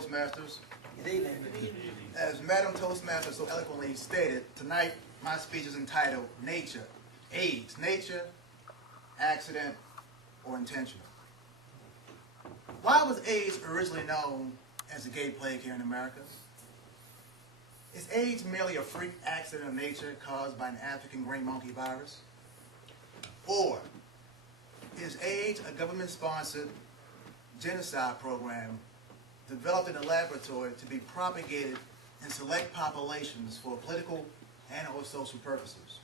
Toastmasters. Good evening. As Madam Toastmaster so eloquently stated, tonight my speech is entitled Nature, AIDS, Nature, Accident, or Intentional. Why was AIDS originally known as the gay plague here in America? Is AIDS merely a freak accident of nature caused by an African green monkey virus? Or is AIDS a government-sponsored genocide program developed in a laboratory to be propagated in select populations for political and or social purposes?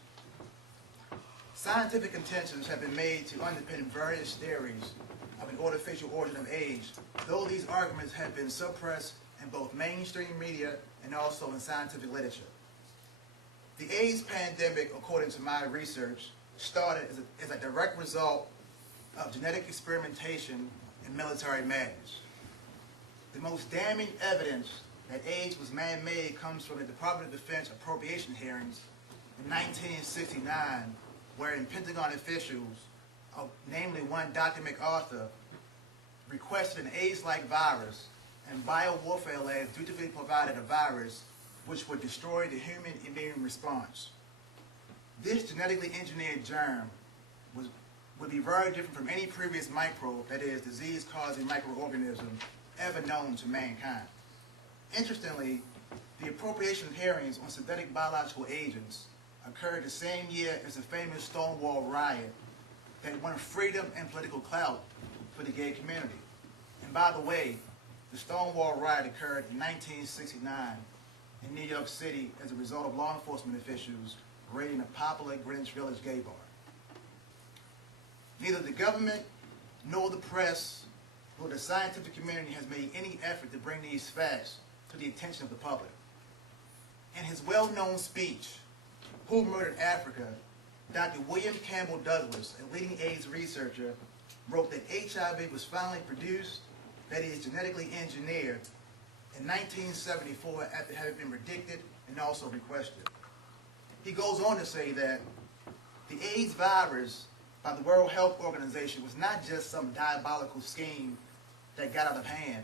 Scientific contentions have been made to underpin various theories of an artificial origin of AIDS, though these arguments have been suppressed in both mainstream media and also in scientific literature. The AIDS pandemic, according to my research, started as a direct result of genetic experimentation and military madness. The most damning evidence that AIDS was man-made comes from the Department of Defense appropriation hearings in 1969, wherein Pentagon officials, namely one Dr. MacArthur, requested an AIDS-like virus, and biowarfare labs dutifully provided a virus which would destroy the human immune response. This genetically engineered germ would be very different from any previous microbe, that is, disease-causing microorganism, ever known to mankind. Interestingly, the appropriation hearings on synthetic biological agents occurred the same year as the famous Stonewall riot that won freedom and political clout for the gay community. And by the way, the Stonewall riot occurred in 1969 in New York City as a result of law enforcement officials raiding a popular Greenwich Village gay bar. Neither the government nor the press nor the scientific community has made any effort to bring these facts to the attention of the public. In his well-known speech, Who Murdered Africa, Dr. William Campbell Douglas, a leading AIDS researcher, wrote that HIV was finally produced, that is, genetically engineered, in 1974 after having been predicted and also requested. He goes on to say that the AIDS virus by the World Health Organization was not just some diabolical scheme that got out of hand.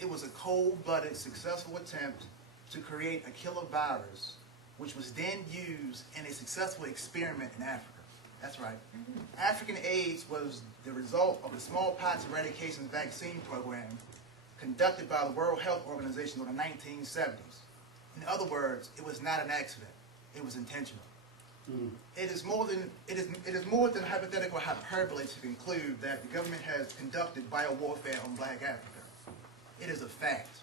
It was a cold-blooded, successful attempt to create a killer virus, which was then used in a successful experiment in Africa. That's right. African AIDS was the result of the smallpox eradication vaccine program conducted by the World Health Organization in the 1970s. In other words, it was not an accident. It was intentional. It is more than hypothetical hyperbole to conclude that the government has conducted biowarfare on black Africa. It is a fact.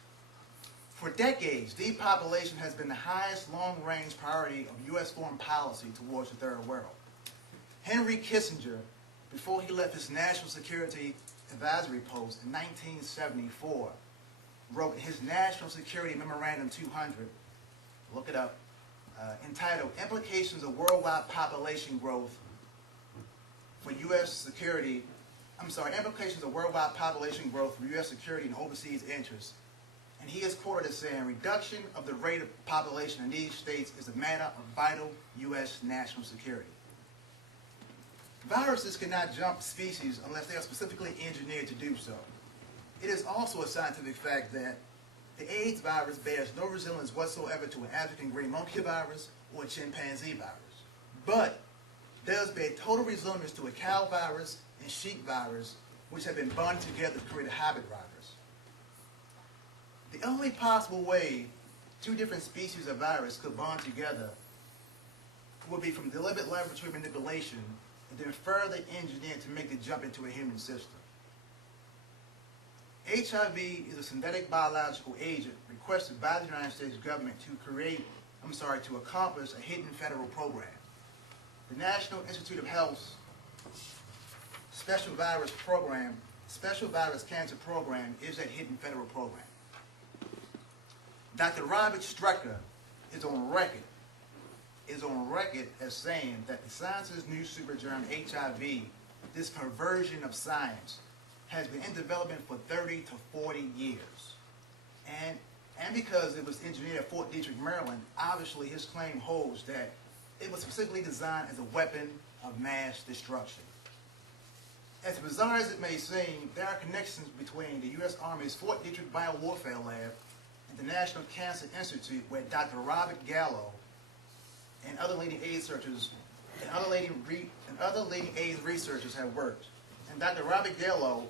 For decades, depopulation has been the highest long-range priority of U.S. foreign policy towards the third world. Henry Kissinger, before he left his National Security Advisory post in 1974, wrote in his National Security Memorandum 200, look it up, entitled Implications of Worldwide Population Growth for U.S. Security, Implications of Worldwide Population Growth for U.S. Security and Overseas Interests. And he is quoted as saying, reduction of the rate of population in these states is a matter of vital U.S. national security. Viruses cannot jump species unless they are specifically engineered to do so. It is also a scientific fact that the AIDS virus bears no resemblance whatsoever to an African green monkey virus or a chimpanzee virus, but does bear total resemblance to a cow virus and sheep virus, which have been bonded together to create a hybrid virus. The only possible way two different species of virus could bond together would be from deliberate laboratory manipulation and then further engineered to make the jump into a human system. HIV is a synthetic biological agent requested by the United States government to accomplish a hidden federal program. The National Institute of Health's Special Virus Cancer Program is that hidden federal program. Dr. Robert Strecker is on record as saying that the science's new supergerm HIV, this perversion of science, has been in development for 30 to 40 years. And because it was engineered at Fort Detrick, Maryland, obviously his claim holds that it was specifically designed as a weapon of mass destruction. As bizarre as it may seem, there are connections between the U.S. Army's Fort Detrick Biowarfare Lab and the National Cancer Institute, where Dr. Robert Gallo and other leading AIDS researchers have worked. And Dr. Robert Gallo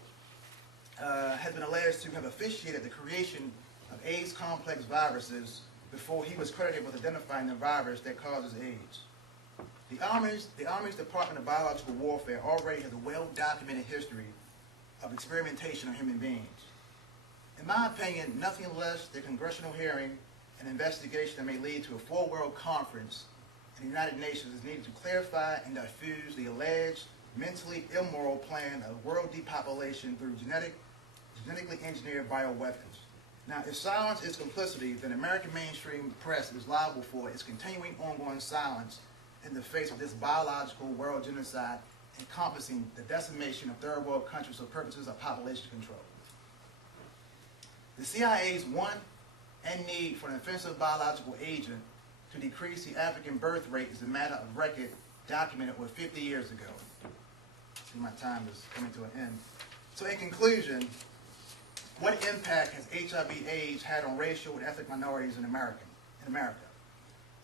has been alleged to have officiated the creation of AIDS complex viruses before he was credited with identifying the virus that causes AIDS. The Army's Department of Biological Warfare already has a well-documented history of experimentation on human beings. In my opinion, nothing less than a congressional hearing and investigation that may lead to a full-world conference in the United Nations is needed to clarify and diffuse the alleged mentally immoral plan of world depopulation through genetically engineered bioweapons. Now, if silence is complicity, then American mainstream press is liable for its continuing ongoing silence in the face of this biological world genocide encompassing the decimation of third world countries for purposes of population control. The CIA's want and need for an offensive biological agent to decrease the African birth rate is a matter of record documented over 50 years ago. See, my time is coming to an end. So in conclusion, what impact has HIV/AIDS had on racial and ethnic minorities in America?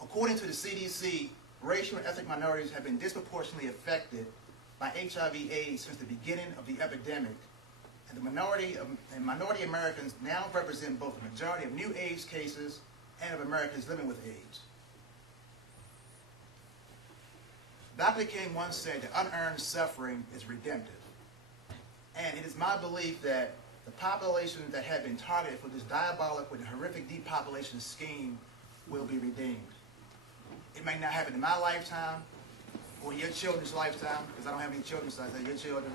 According to the CDC, racial and ethnic minorities have been disproportionately affected by HIV/AIDS since the beginning of the epidemic, and minority Americans now represent both the majority of new AIDS cases and of Americans living with AIDS. Dr. King once said that unearned suffering is redemptive, and it is my belief that the populations that have been targeted for this diabolical and horrific depopulation scheme will be redeemed. It may not happen in my lifetime, or your children's lifetime, because I don't have any children, so I say your children,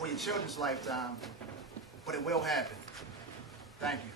or your children's lifetime, but it will happen. Thank you.